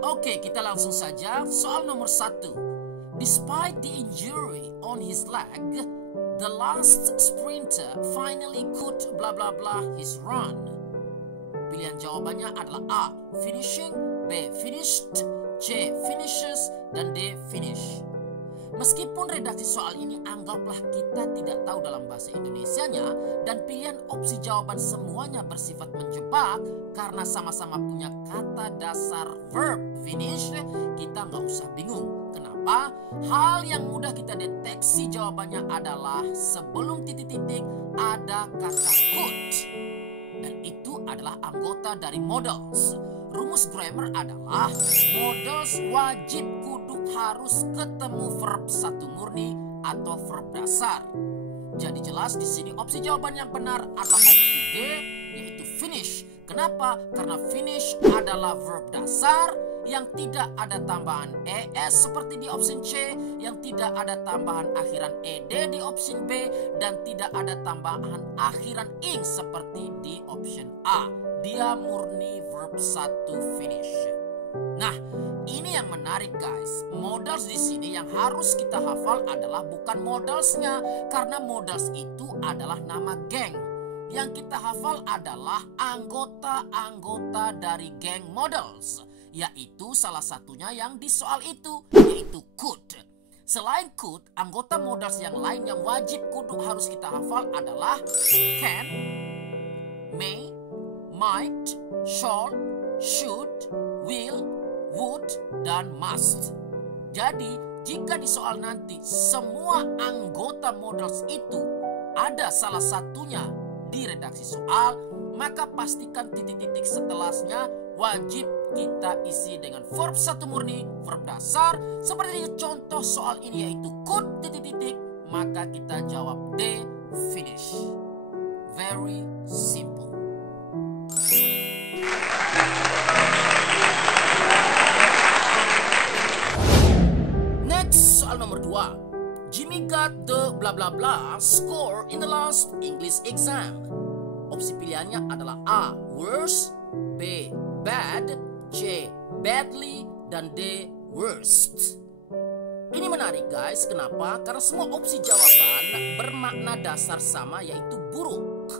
Oke, kita langsung saja. Soal nomor 1. Despite the injury on his leg, the last sprinter finally could blah blah blah his run. Pilihan jawabannya adalah A. Finishing, B. Finished, C. Finishes, dan D. Finish. Meskipun redaksi soal ini anggaplah kita tidak tahu dalam bahasa Indonesianya dan pilihan opsi jawaban semuanya bersifat menjebak karena sama-sama punya kata dasar verb finish, kita nggak usah bingung. Kenapa? Hal yang mudah kita deteksi jawabannya adalah sebelum titik-titik ada kata could, dan itu adalah anggota dari modals. Rumus grammar adalah modals wajib kudu harus ketemu verb satu murni atau verb dasar. Jadi jelas di sini opsi jawaban yang benar adalah opsi D, yaitu finish. Kenapa? Karena finish adalah verb dasar yang tidak ada tambahan ES seperti di opsi C, yang tidak ada tambahan akhiran ED di opsi B, dan tidak ada tambahan akhiran ing seperti di opsi A. Dia murni verb 1 finish. Nah, ini yang menarik guys. Modals di sini yang harus kita hafal adalah bukan modalsnya, karena modals itu adalah nama geng. Yang kita hafal adalah anggota-anggota dari geng modals, yaitu salah satunya yang di soal itu, yaitu could. Selain could, anggota modals yang lain yang wajib kudu harus kita hafal adalah can, may, might, shall, should, will, would, dan must. Jadi, jika di soal nanti semua anggota modals itu ada salah satunya di redaksi soal, maka pastikan titik-titik setelahnya wajib kita isi dengan verb satu murni, verb dasar. Seperti contoh soal ini yaitu could titik-titik, maka kita jawab D, finish. Very simple. Next, soal nomor 2. Jimmy got the blah blah blah score in the last English exam. Opsi pilihannya adalah A. Worse, B. Bad, C. Badly, dan D. Worst. Ini menarik guys. Kenapa? Karena semua opsi jawaban bermakna dasar sama, yaitu buruk.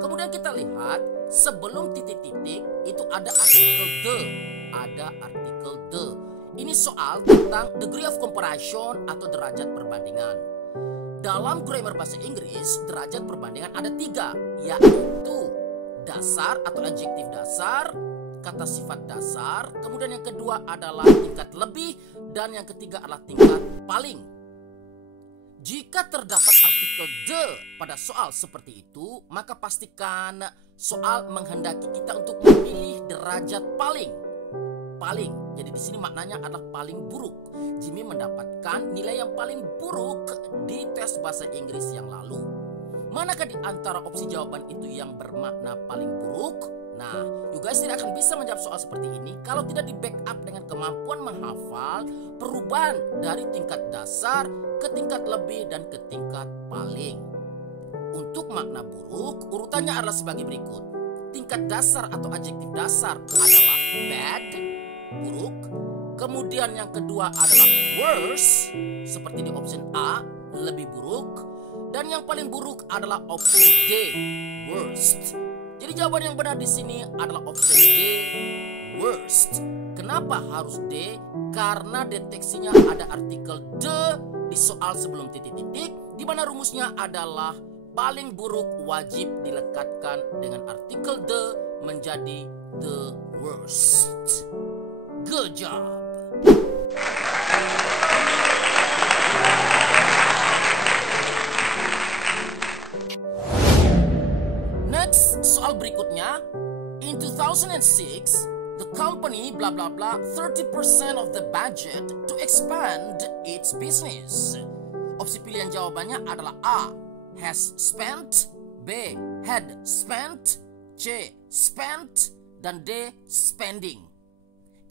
Kemudian kita lihat sebelum titik-titik itu ada artikel the. Ada artikel the. Ini soal tentang degree of comparison atau derajat perbandingan. Dalam grammar bahasa Inggris, derajat perbandingan ada 3, yaitu dasar atau adjektif dasar, kata sifat dasar, kemudian yang kedua adalah tingkat lebih, dan yang ketiga adalah tingkat paling. Jika terdapat artikel the pada soal seperti itu, maka pastikan soal menghendaki kita untuk memilih derajat paling. Jadi di sini maknanya adalah paling buruk. Jimmy mendapatkan nilai yang paling buruk di tes bahasa Inggris yang lalu. Manakah di antara opsi jawaban itu yang bermakna paling buruk? Nah, you guys tidak akan bisa menjawab soal seperti ini kalau tidak di backup dengan kemampuan menghafal perubahan dari tingkat dasar ke tingkat lebih dan ke tingkat paling. Untuk makna buruk, urutannya adalah sebagai berikut. Tingkat dasar atau adjektif dasar adalah bad, buruk. Kemudian yang kedua adalah worse, seperti di opsi A, lebih buruk. Dan yang paling buruk adalah opsi D, worst. Jadi jawaban yang benar di sini adalah opsi D, worst. Kenapa harus D? Karena deteksinya ada artikel the di soal sebelum titik-titik, di mana rumusnya adalah paling buruk wajib dilekatkan dengan artikel the menjadi the worst. Good job. Next, soal berikutnya. In 2006, the company blah blah blah 30% of the budget to expand its business. Opsi pilihan jawabannya adalah A. Has spent, B. Had spent, C. Spent, dan D. Spending.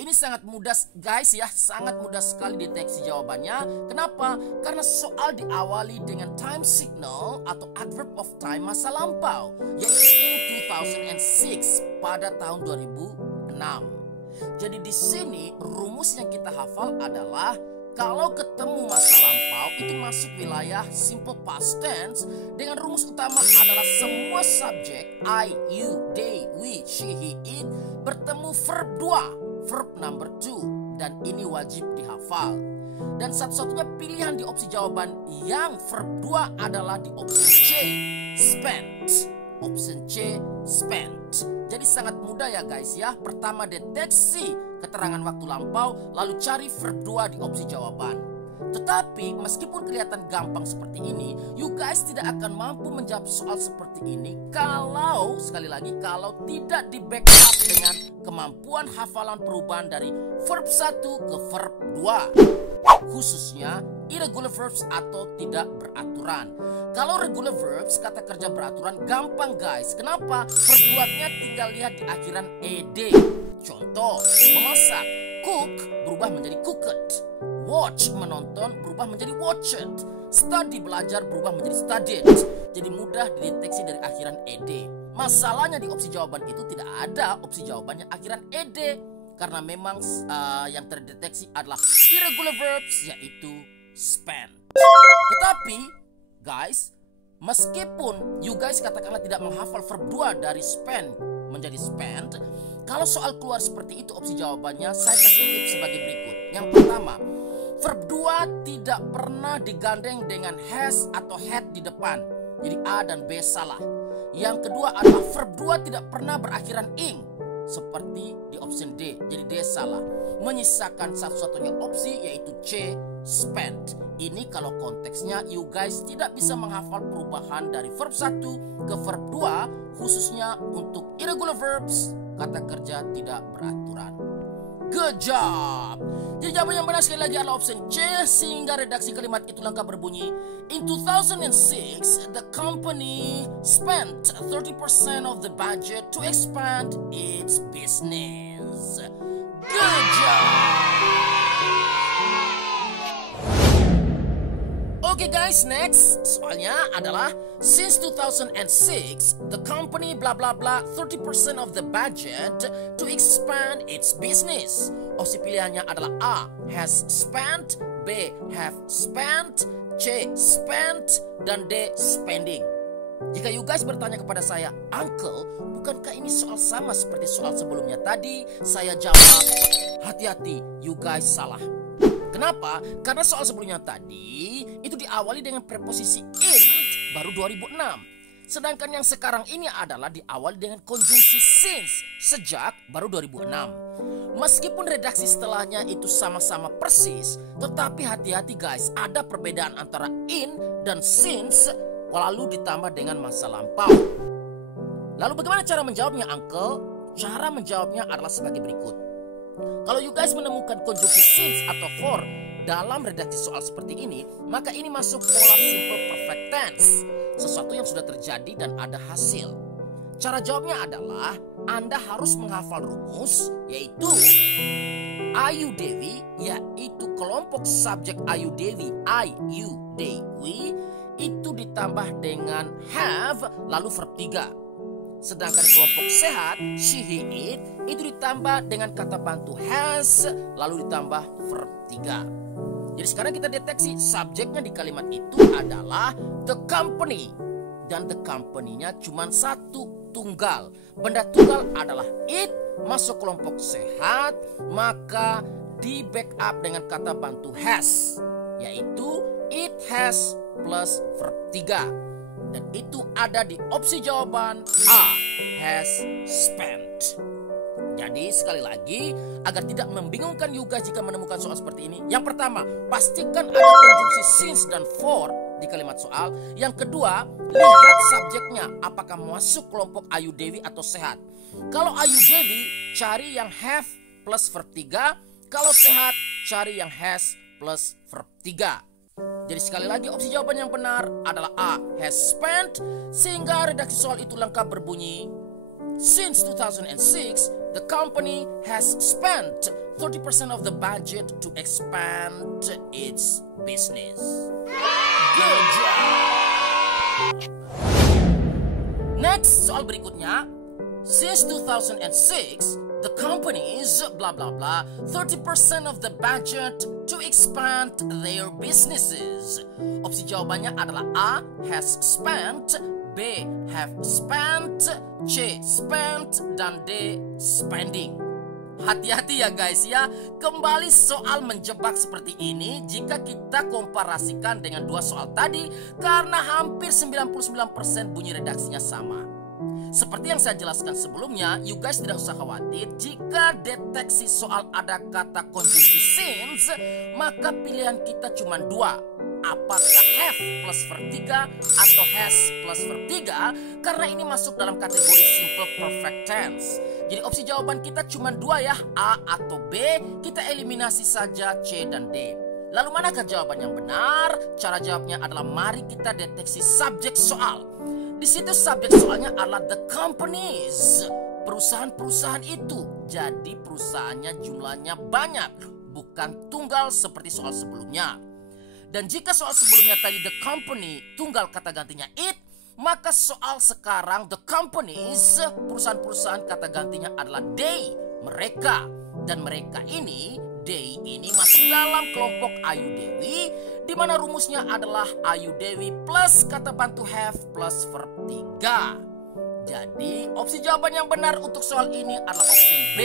Ini sangat mudah guys ya, sangat mudah sekali deteksi jawabannya. Kenapa? Karena soal diawali dengan time signal atau adverb of time masa lampau, yaitu in 2006, pada tahun 2006. Jadi di sini rumus yang kita hafal adalah kalau ketemu masa lampau itu masuk wilayah simple past tense dengan rumus utama adalah semua subjek I, you, they, we, she, he, it bertemu verb 2, verb number 2, dan ini wajib dihafal. Dan satu-satunya pilihan di opsi jawaban yang verb 2 adalah di opsi C, spent. Option C, spent. Jadi sangat mudah ya guys ya. Pertama deteksi keterangan waktu lampau, lalu cari verb 2 di opsi jawaban. Tetapi meskipun kelihatan gampang seperti ini, you guys tidak akan mampu menjawab soal seperti ini kalau, sekali lagi, kalau tidak di backup dengan kemampuan hafalan perubahan dari verb 1 ke verb 2. Khususnya irregular verbs atau tidak beraturan. Kalau regular verbs, kata kerja beraturan, gampang guys. Kenapa? Verb 2-nya tinggal lihat di akhiran ed. Contoh, memasak, cook berubah menjadi cooked. Watch, menonton, berubah menjadi watched. Study, belajar, berubah menjadi studied. Jadi mudah dideteksi dari akhiran ed. Masalahnya di opsi jawaban itu tidak ada opsi jawaban yang akhiran ed. Karena memang yang terdeteksi adalah irregular verbs, yaitu spent. Tetapi guys, meskipun you guys katakanlah tidak menghafal verb 2 dari spend menjadi spent, kalau soal keluar seperti itu opsi jawabannya, saya kasih tips sebagai berikut. Yang pertama, verb 2 tidak pernah digandeng dengan has atau had di depan. Jadi A dan B salah. Yang kedua adalah verb 2 tidak pernah berakhiran ing, seperti di option D. Jadi D salah. Menyisakan satu-satunya opsi yaitu C, spent. Ini kalau konteksnya you guys tidak bisa menghafal perubahan dari verb 1 ke verb 2, khususnya untuk irregular verbs, kata kerja tidak beraturan. Good job. Jadi jawaban yang benar sekali lagi adalah option C, sehingga redaksi kalimat itu lengkap berbunyi, in 2006 the company spent 30% of the budget to expand its business. Good job. Oke guys, next soalnya adalah since 2006 the company bla bla bla 30% of the budget to expand its business. Opsi pilihannya adalah A, has spent, B, have spent, C, spent, dan D, spending. Jika you guys bertanya kepada saya, Uncle, bukankah ini soal sama seperti soal sebelumnya tadi? Saya jawab, hati-hati, you guys salah. Kenapa? Karena soal sebelumnya tadi itu diawali dengan preposisi in baru 2006. Sedangkan yang sekarang ini adalah diawali dengan konjungsi since sejak baru 2006. Meskipun redaksi setelahnya itu sama-sama persis, tetapi hati-hati guys, ada perbedaan antara in dan since lalu ditambah dengan masa lampau. Lalu bagaimana cara menjawabnya, Uncle? Cara menjawabnya adalah sebagai berikut. Kalau you guys menemukan konjungsi since atau for dalam redaksi soal seperti ini, maka ini masuk pola simple perfect tense, sesuatu yang sudah terjadi dan ada hasil. Cara jawabnya adalah Anda harus menghafal rumus, yaitu Ayu Dewi, yaitu kelompok subjek Ayu Dewi, I, you, they, we, itu ditambah dengan have lalu verb 3. Sedangkan kelompok sehat, she, he, it, itu ditambah dengan kata bantu has, lalu ditambah verb 3. Jadi sekarang kita deteksi subjeknya di kalimat itu adalah the company. Dan the company-nya cuma satu, tunggal. Benda tunggal adalah it, masuk kelompok sehat, maka di backup dengan kata bantu has, yaitu it has plus verb 3. Dan itu ada di opsi jawaban A, has spent. Jadi sekali lagi, agar tidak membingungkan you guys jika menemukan soal seperti ini, yang pertama, pastikan ada konjungsi since dan for di kalimat soal. Yang kedua, lihat subjeknya apakah masuk kelompok Ayu Dewi atau sehat. Kalau Ayu Dewi, cari yang have plus verb 3. Kalau sehat, cari yang has plus verb 3. Jadi sekali lagi opsi jawaban yang benar adalah A, has spent, sehingga redaksi soal itu lengkap berbunyi, since 2006 the company has spent 30% of the budget to expand its business. Good job. Next, soal berikutnya, since 2006 The companies, blah blah blah, 30% of the budget to expand their businesses. Opsi jawabannya adalah A. Has spent, B. Have spent, C. Spent, dan D. Spending. Hati-hati ya guys ya, kembali soal menjebak seperti ini jika kita komparasikan dengan dua soal tadi karena hampir 99% bunyi redaksinya sama. Seperti yang saya jelaskan sebelumnya, you guys tidak usah khawatir jika deteksi soal ada kata konjungsi since, maka pilihan kita cuma dua. Apakah have plus verb 3 atau has plus verb 3, karena ini masuk dalam kategori simple perfect tense. Jadi opsi jawaban kita cuma dua ya, A atau B. Kita eliminasi saja C dan D. Lalu manakah jawaban yang benar? Cara jawabnya adalah mari kita deteksi subjek soal. Di situ subjek soalnya adalah the companies, perusahaan-perusahaan itu. Jadi perusahaannya jumlahnya banyak, bukan tunggal seperti soal sebelumnya. Dan jika soal sebelumnya tadi the company tunggal kata gantinya it, maka soal sekarang the companies, perusahaan-perusahaan kata gantinya adalah they, mereka. Dan mereka ini, they ini masuk dalam kelompok Ayu Dewi, di mana rumusnya adalah Ayu Dewi plus kata bantu have plus verb 3. Jadi opsi jawaban yang benar untuk soal ini adalah opsi B,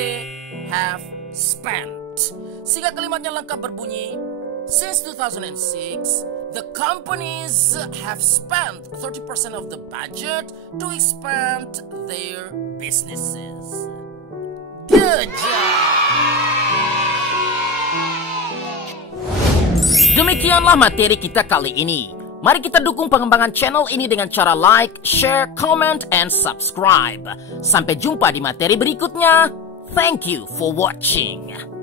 have spent. Sehingga kalimatnya lengkap berbunyi, since 2006, the companies have spent 30% of the budget to expand their businesses. Good job! Demikianlah materi kita kali ini. Mari kita dukung pengembangan channel ini dengan cara like, share, comment, and subscribe. Sampai jumpa di materi berikutnya. Thank you for watching.